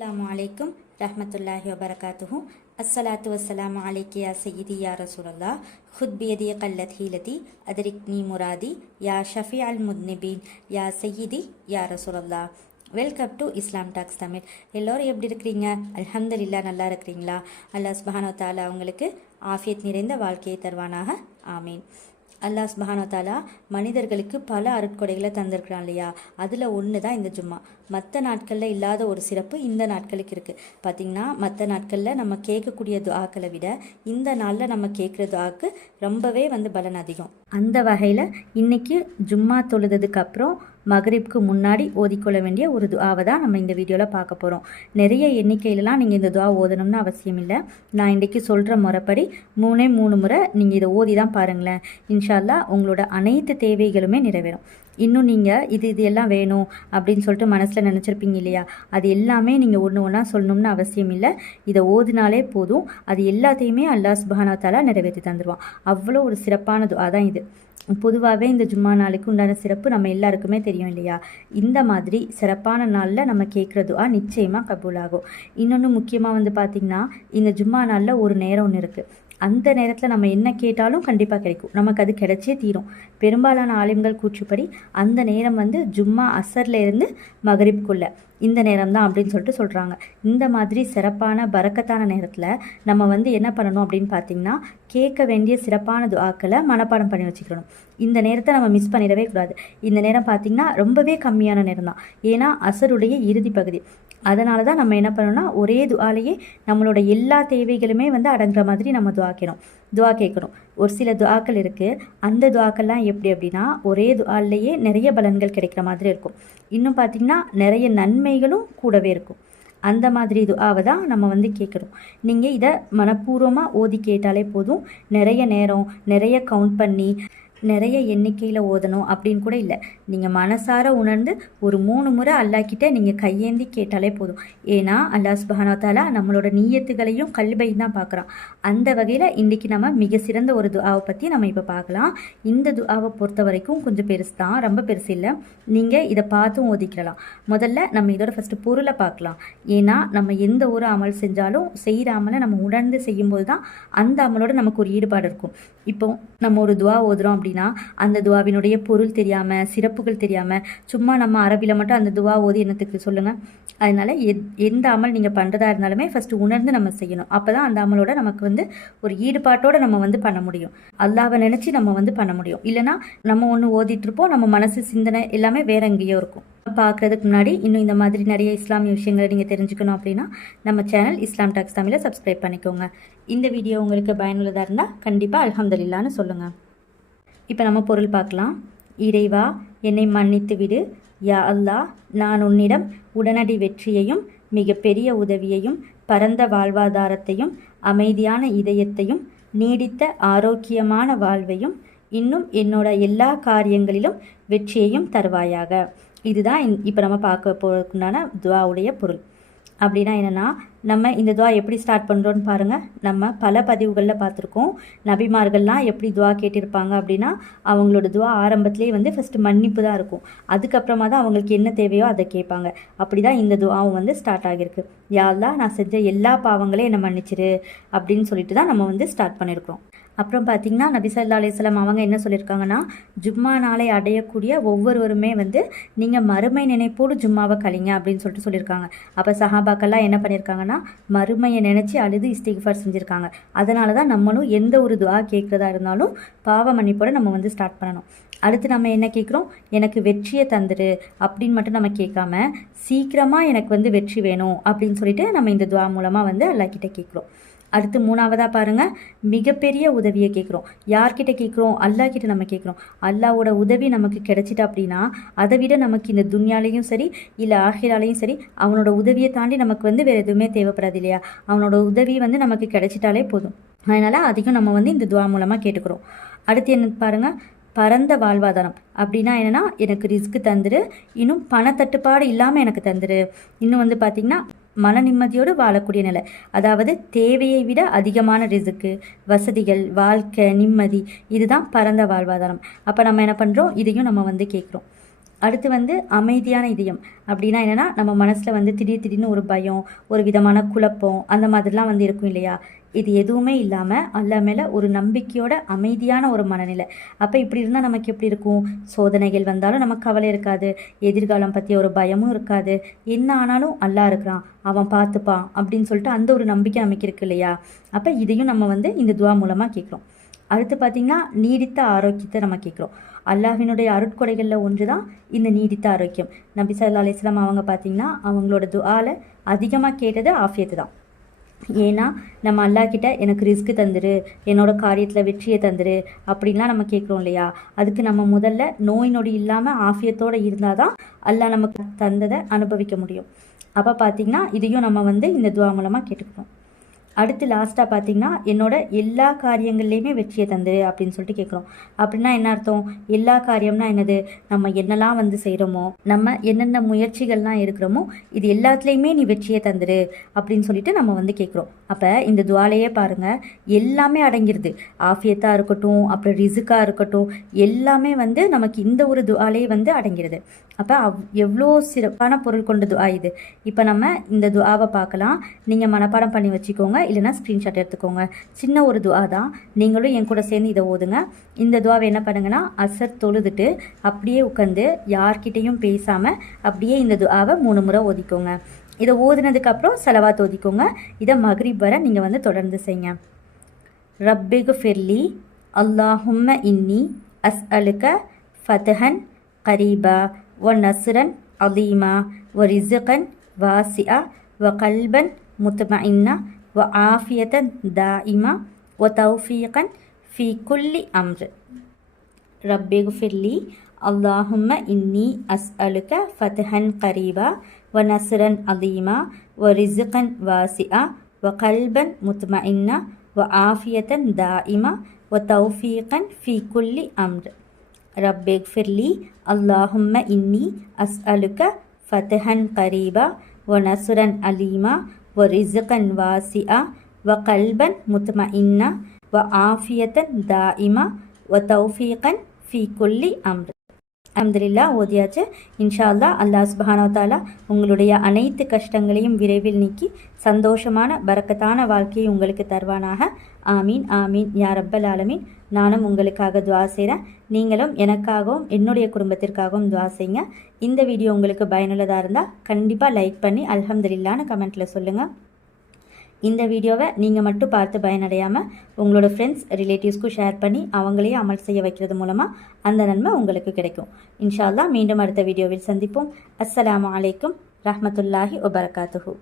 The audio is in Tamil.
அஸ்ஸலாமு அலைக்கும் ரஹமத்துல்லாஹி வபரகாத்துஹு. அஸ்ஸலாத்து வஸ்ஸலாமு அலைக்கியா சையீதி யா ரசூலல்லா ஹுத் பியதி கல்லத் ஹீலதி அதரிக்னி முராதி யா ஷஃபி அல் முத்னிபீன் யா சையீதி யா ரசூலல்லா welcome to Islam talks Tamil எல்லோரும் எப்படி இருக்கிறீங்க? அல்ஹம்துலில்லா நல்லா இருக்கிறீங்களா? அல்லாஹ் சுபானோ தாலா அவங்களுக்கு ஆஃபியத் நிறைந்த வாழ்க்கையை தருவானாக. ஆமீன். அல்லாஹ் சுப்ஹானஹு மனிதர்களுக்கு பல அருட்கொடைகளை தந்திருக்கிறான் இல்லையா? அதில் ஒன்று தான் இந்த ஜும்மா. மற்ற நாட்களில் இல்லாத ஒரு சிறப்பு இந்த நாட்களுக்கு இருக்குது பார்த்திங்கன்னா மற்ற நாட்களில் நம்ம கேட்கக்கூடிய துஆக்களை விட இந்த நாளில் நம்ம கேட்குற துஆக்கு ரொம்பவே வந்து பலன் அதிகம். அந்த வகையில் இன்றைக்கி ஜும்மா தொழுததுக்கு அப்புறம் மகரிப்க்கு முன்னாடி ஓதிக்கொள்ள வேண்டிய ஒரு துவாவை தான் நம்ம இந்த வீடியோவில் பார்க்க போகிறோம் நிறைய எண்ணிக்கையிலலாம் நீங்கள் இந்த துவா ஓதணும்னு அவசியம் இல்லை. நான் இன்றைக்கி சொல்கிற முறைப்படி மூணே மூணு முறை நீங்கள் இதை ஓதி தான் பாருங்களேன். இன்ஷால்லா உங்களோட அனைத்து தேவைகளுமே நிறைவேறும். இன்னும் நீங்கள் இது இது எல்லாம் வேணும் அப்படின்னு சொல்லிட்டு மனசில் நினச்சிருப்பீங்க இல்லையா? அது எல்லாமே நீங்கள் ஒன்று ஒன்றா சொல்லணும்னு அவசியம் இல்லை. இதை ஓதினாலே போதும். அது எல்லாத்தையுமே அல்லாஹ் சுபானா தாலா நிறைவேற்றி தந்துடுவான் அவ்வளோ ஒரு சிறப்பான துஆ தான் இது. பொதுவாகவே இந்த ஜும்மா நாளுக்கு உண்டான சிறப்பு நம்ம எல்லாருக்குமே தெரியும் இல்லையா? இந்த மாதிரி சிறப்பான நாளில் நம்ம கேட்குற துஆ நிச்சயமாக கபூலாகும். இன்னொன்று முக்கியமாக வந்து பார்த்திங்கன்னா இந்த ஜும்மா நாளில் ஒரு நேரம் ஒன்று இருக்குது அந்த நேரத்தில் நம்ம என்ன கேட்டாலும் கண்டிப்பாக கிடைக்கும். நமக்கு அது கிடைச்சே தீரும். பெரும்பாலான ஆலிம்கள் கூற்றுப்படி அந்த நேரம் வந்து ஜும்மா அசர்ல இருந்து மகரிப்குள்ள. இந்த நேரம் தான் அப்படின்னு சொல்லிட்டு சொல்கிறாங்க இந்த மாதிரி சிறப்பான பறக்கத்தான நேரத்தில் நம்ம வந்து என்ன பண்ணணும் அப்படின்னு பார்த்தீங்கன்னா கேட்க வேண்டிய சிறப்பான துவாக்களை மனப்பாடம் பண்ணி வச்சுக்கணும். இந்த நேரத்தை நம்ம மிஸ் பண்ணிடவே கூடாது. இந்த நேரம் பார்த்திங்கன்னா ரொம்பவே கம்மியான நேரம் தான். ஏன்னா அசருடைய இறுதி பகுதி. அதனால தான் நம்ம என்ன பண்ணணும்னா ஒரே துவாலேயே நம்மளோட எல்லா தேவைகளுமே வந்து அடங்குற மாதிரி நம்ம துவாக்கணும் துவா கேட்கணும். ஒரு சில துவாக்கள் இருக்குது அந்த துவாக்கள்லாம் எப்படி அப்படின்னா ஒரே துவாலேயே நிறைய பலன்கள் கிடைக்கிற மாதிரி இருக்கும். இன்னும் பார்த்திங்கன்னா நிறைய நன்மைகளும் கூடவே இருக்கும். அந்த மாதிரி துவாவை தான் நம்ம வந்து கேட்குறோம் நீங்கள் இதை மனப்பூர்வமாக ஓதி கேட்டாலே போதும். நிறைய நேரம் நிறைய கவுண்ட் பண்ணி நிறைய எண்ணிக்கையில் ஓதணும் அப்படின்னு கூட இல்லை. நீங்கள் மனசார உணர்ந்து ஒரு மூணு முறை அல்லாக்கிட்ட நீங்கள் கையேந்தி கேட்டாலே போதும். ஏன்னா அல்லாஹ் சுபஹானா நம்மளோட நீயத்துகளையும் கல்வையும் தான் பார்க்குறான் அந்த வகையில் இன்றைக்கி நம்ம மிக சிறந்த ஒரு துஆவை பற்றி நம்ம இப்போ பார்க்கலாம் இந்த துஆவை பொறுத்த வரைக்கும் கொஞ்சம் பெருசு தான் ரொம்ப பெருசு இல்லை. நீங்கள் இதை பார்த்தும் ஓதிக்கலாம். முதல்ல நம்ம இதோட ஃபஸ்ட்டு பொருளை பார்க்கலாம் ஏன்னா நம்ம எந்த ஒரு அமல் செஞ்சாலும் செய்கிற அமலை நம்ம உணர்ந்து செய்யும்போது தான் அந்த அமலோட நமக்கு ஒரு ஈடுபாடு இருக்கும். இப்போ நம்ம ஒரு துவா ஓதுறோம் அப்படின்னா அந்த துவாவினுடைய பொருள் தெரியாமல் சிறப்புகள் தெரியாமல் சும்மா நம்ம அரபியில் மட்டும் அந்த துவா ஓதி என்னத்துக்கு சொல்லுங்கள் அதனால் எத் எந்த அமல் நீங்கள் பண்ணுறதா இருந்தாலுமே ஃபஸ்ட்டு உணர்ந்து நம்ம செய்யணும். அப்போ தான் அந்த அமலோட நமக்கு வந்து ஒரு ஈடுபாட்டோடு நம்ம வந்து பண்ண முடியும். அல்லாவை நினச்சி நம்ம வந்து பண்ண முடியும். இல்லைனா நம்ம ஒன்று ஓதிட்டுருப்போம் நம்ம மனசு சிந்தனை எல்லாமே வேற எங்கேயோ இருக்கும். பார்க்குறதுக்கு முன்னாடி இன்னும் இந்த மாதிரி நிறைய இஸ்லாமிய விஷயங்களை நீங்கள் தெரிஞ்சுக்கணும் அப்படின்னா நம்ம சேனல் இஸ்லாம் டாக்ஸ் தமிழை சப்ஸ்கிரைப் பண்ணிக்கோங்க. இந்த வீடியோ உங்களுக்கு பயனுள்ளதாக இருந்தால் கண்டிப்பாக அலமதுல்லான்னு சொல்லுங்கள் இப்போ நம்ம பொருள் பார்க்கலாம். இறைவா என்னை மன்னித்து விடு யா அல்லா நான் உன்னிடம் உடனடி வெற்றியையும் மிகப்பெரிய உதவியையும் பரந்த வாழ்வாதாரத்தையும் அமைதியான இதயத்தையும் நீடித்த ஆரோக்கியமான வாழ்வையும் இன்னும் என்னோட எல்லா காரியங்களிலும் வெற்றியையும் தருவாயாக. இதுதான் இப்போ நம்ம பார்க்க போகிறதுக்குண்டான துவாவுடைய பொருள். அப்படின்னா என்னென்னா நம்ம இந்த துவா எப்படி ஸ்டார்ட் பண்ணுறோன்னு பாருங்கள் நம்ம பல பதிவுகளில் பார்த்துருக்கோம். நபிமார்கள்லாம் எப்படி துவா கேட்டிருப்பாங்க அப்படின்னா அவங்களோட துவா ஆரம்பத்திலே வந்து ஃபஸ்ட்டு மன்னிப்பு தான் இருக்கும். அதுக்கப்புறமா தான் அவங்களுக்கு என்ன தேவையோ அதை கேட்பாங்க. அப்படி தான் இந்த துவாவும் வந்து ஸ்டார்ட் ஆகியிருக்கு. யாரெல்லாம் நான் செஞ்ச எல்லா பாவங்களையும் என்னை மன்னிச்சிரு அப்படின்னு சொல்லிட்டு தான் நம்ம வந்து ஸ்டார்ட் பண்ணியிருக்கிறோம். அப்புறம் பார்த்திங்கன்னா நபிசல்லா அலிஸ்லாம் அவங்க என்ன சொல்லியிருக்காங்கன்னா ஜும்மா நாளை அடையக்கூடிய ஒவ்வொருவருமே வந்து நீங்கள் மறுமை நினைப்போடு ஜும்மாவை கழிங்க அப்படின்னு சொல்லிட்டு சொல்லியிருக்காங்க. அப்போ சஹாபாக்கெல்லாம் என்ன பண்ணியிருக்காங்கன்னா மறுமையை நினச்சி அழுது இஸ்திஃபார் செஞ்சுருக்காங்க. அதனால தான் நம்மளும் எந்த ஒரு துவா கேட்குறதா இருந்தாலும் பாவ மன்னிப்போடு நம்ம வந்து ஸ்டார்ட் பண்ணணும். அடுத்து நம்ம என்ன கேட்குறோம்? எனக்கு வெற்றியை தந்துடு அப்படின்னு மட்டும் நம்ம கேட்காம சீக்கிரமாக எனக்கு வந்து வெற்றி வேணும் அப்படின்னு சொல்லிட்டு நம்ம இந்த துவா மூலமாக வந்து எல்லாக்கிட்ட கேட்குறோம். அடுத்து மூணாவதாக பாருங்கள் மிகப்பெரிய உதவியை கேட்குறோம். யார்கிட்ட கேட்குறோம்? அல்லா கிட்ட நம்ம கேட்குறோம். அல்லாவோட உதவி நமக்கு கிடைச்சிட்டா அப்படின்னா அதை விட நமக்கு இந்த துன்யாலையும் சரி இல்லை ஆகிராலையும் சரி அவனோட உதவியை தாண்டி நமக்கு வந்து வேறு எதுவுமே தேவைப்படாது இல்லையா? அவனோட உதவி வந்து நமக்கு கிடைச்சிட்டாலே போதும். அதனால் அதிகம் நம்ம வந்து இந்த துவா மூலமாக கேட்டுக்கிறோம். அடுத்து என்ன பாருங்கள் பரந்த வாழ்வாதாரம். அப்படின்னா என்னென்னா எனக்கு ரிஸ்க்கு தந்துரு இன்னும் பணத்தட்டுப்பாடு இல்லாமல் எனக்கு தந்துரு. இன்னும் வந்து பார்த்திங்கன்னா மன நிம்மதியோடு வாழக்கூடிய நிலை. அதாவது தேவையை விட அதிகமான ரிசுக்கு வசதிகள் வாழ்க்கை நிம்மதி இதுதான் பரந்த வாழ்வாதாரம். அப்போ நம்ம என்ன பண்ணுறோம் இதையும் நம்ம வந்து கேட்குறோம் அடுத்து வந்து அமைதியான இதயம். அப்படின்னா என்னென்னா நம்ம மனசில் வந்து திடீர் திடீர்னு ஒரு பயம் ஒரு விதமான குழப்பம் அந்த மாதிரிலாம் வந்து இருக்கும் இல்லையா? இது எதுவுமே இல்லாமல் அல்லா மேலே ஒரு நம்பிக்கையோட அமைதியான ஒரு மனநிலை. அப்போ இப்படி இருந்தால் நமக்கு எப்படி இருக்கும்? சோதனைகள் வந்தாலும் நமக்கு கவலை இருக்காது. எதிர்காலம் பற்றிய ஒரு பயமும் இருக்காது. என்ன ஆனாலும் அல்லா இருக்கிறான். அவன் பார்த்துப்பான் அப்படின்னு சொல்லிட்டு அந்த ஒரு நம்பிக்கை நமக்கு இருக்கு இல்லையா? அப்போ இதையும் நம்ம வந்து இந்த துவா மூலமாக கேட்குறோம். அடுத்து பார்த்திங்கன்னா நீடித்த ஆரோக்கியத்தை நம்ம கேட்குறோம். அல்லாஹினுடைய அருட்கொடைகளில் ஒன்று தான் இந்த நீடித்த ஆரோக்கியம். நபி சல்லா அலிஸ்லாம் அவங்க பார்த்திங்கன்னா அவங்களோட துஆல அதிகமாக கேட்டது ஆஃபியத்து தான். ஏன்னா நம்ம அல்லா கிட்ட எனக்கு ரிஸ்க்கு தந்துரு என்னோட காரியத்தில் வெற்றியை தந்துரு அப்படின்லாம் நம்ம கேட்குறோம் இல்லையா? அதுக்கு நம்ம முதல்ல நோய் நொடி இல்லாமல் ஆஃபியத்தோடு இருந்தால் தான் அல்லா நமக்கு தந்ததை அனுபவிக்க முடியும். அப்போ பார்த்திங்கன்னா இதையும் நம்ம வந்து இந்த துவா மூலமாக கேட்டுக்கிறோம் அடுத்து லாஸ்ட்டாக பார்த்தீங்கன்னா என்னோட எல்லா காரியங்கள்லேயுமே வெற்றியை தந்து அப்படின்னு சொல்லிட்டு கேட்குறோம் அப்படின்னா என்ன அர்த்தம்? எல்லா காரியம்னா என்னது? நம்ம என்னெல்லாம் வந்து செய்கிறோமோ நம்ம என்னென்ன முயற்சிகள்லாம் இருக்கிறோமோ இது எல்லாத்துலேயுமே நீ வெற்றியை தந்துரு அப்படின்னு சொல்லிட்டு நம்ம வந்து கேட்குறோம் அப்போ இந்த துவாலையே பாருங்கள் எல்லாமே அடங்கிருது. ஆஃபியத்தாக இருக்கட்டும் அப்புறம் ரிசுக்காக இருக்கட்டும் எல்லாமே வந்து நமக்கு இந்த ஒரு துவாலையே வந்து அடங்கிருது. அப்போ அவ் எவ்வளோ சிறப்பான பொருள் கொண்ட துவா இது. இப்போ நம்ம இந்த துவாவை பார்க்கலாம். நீங்கள் மனப்பாடம் பண்ணி வச்சுக்கோங்க. இல்லைனா ஸ்க்ரீன்ஷாட் எடுத்துக்கோங்க. சின்ன ஒரு துவா தான். நீங்களும் என் கூட சேர்ந்து இதை ஓதுங்க. இந்த துவாவை என்ன பண்ணுங்கன்னா அசர் தொழுதுட்டு அப்படியே உட்காந்து யார்கிட்டையும் பேசாமல் அப்படியே இந்த துவாவை மூணு முறை ஓதிக்கோங்க. இதை ஓதுனதுக்கப்புறம் செலவாக தோதிக்கோங்க. இதை மகரிப் வர நீங்கள் வந்து தொடர்ந்து செய்யுங்க. ரப்பிகு ஃபிர்லி அல்லாஹும்ம இன்னி அஸ் அலுக்க ஃபதஹன் கரீபா ஒ நசுரன் அலீமா ஒ ரிசுகன் வாசியா வ கல்பன் முத்தமஇன்னா வ ஆஃபியதன் தாயிமா ஒ தௌஃபீகன் ஃபி குல்லி அம்ரு. ரப்பிகு ஃபிர்லி அல்லாஹும்ம இன்னி அஸ் அலுக்க ஃபதஹன் கரீபா ونصرا عظيما ورزقا واسعا وقلبا مطمئنا وعافية دائمة وتوفيقا في كل أمر. رب اغفر لي. اللهم إني أسألك فتحا قريبا ونصرا عليما ورزقا واسعا وقلبا مطمئنا وعافية دائمة وتوفيقا في كل أمر. அம்துல்லா ஓதியாச்சு. இன்ஷா அல்லா அல்லாஹ் சுபானோதாலா உங்களுடைய அனைத்து கஷ்டங்களையும் விரைவில் நீக்கி சந்தோஷமான பறக்கத்தான வாழ்க்கையை உங்களுக்கு தருவானாக. ஆமீன் ஆமீன். யார் ரப்பல் ஆலமீன். நானும் உங்களுக்காக துவா செய்கிறேன் நீங்களும் எனக்காகவும் என்னுடைய குடும்பத்திற்காகவும் துவா செய்யுங்க. இந்த வீடியோ உங்களுக்கு பயனுள்ளதாக இருந்தால் கண்டிப்பாக லைக் பண்ணி அலமதுல்லான்னு கமெண்ட்டில் சொல்லுங்கள் இந்த வீடியோவை நீங்கள் மட்டும் பார்த்து பயனடையாமல் உங்களோட ஃப்ரெண்ட்ஸ் ரிலேட்டிவ்ஸ்க்கும் ஷேர் பண்ணி அவங்களையும் அமல் செய்ய வைக்கிறது மூலமாக அந்த நன்மை உங்களுக்கு கிடைக்கும். இன்ஷால்லா மீண்டும் அடுத்த வீடியோவில் சந்திப்போம். அஸ்ஸலாமு அலைக்கும் ரஹமத்துல்லாஹி வபரகாத்துஹூ.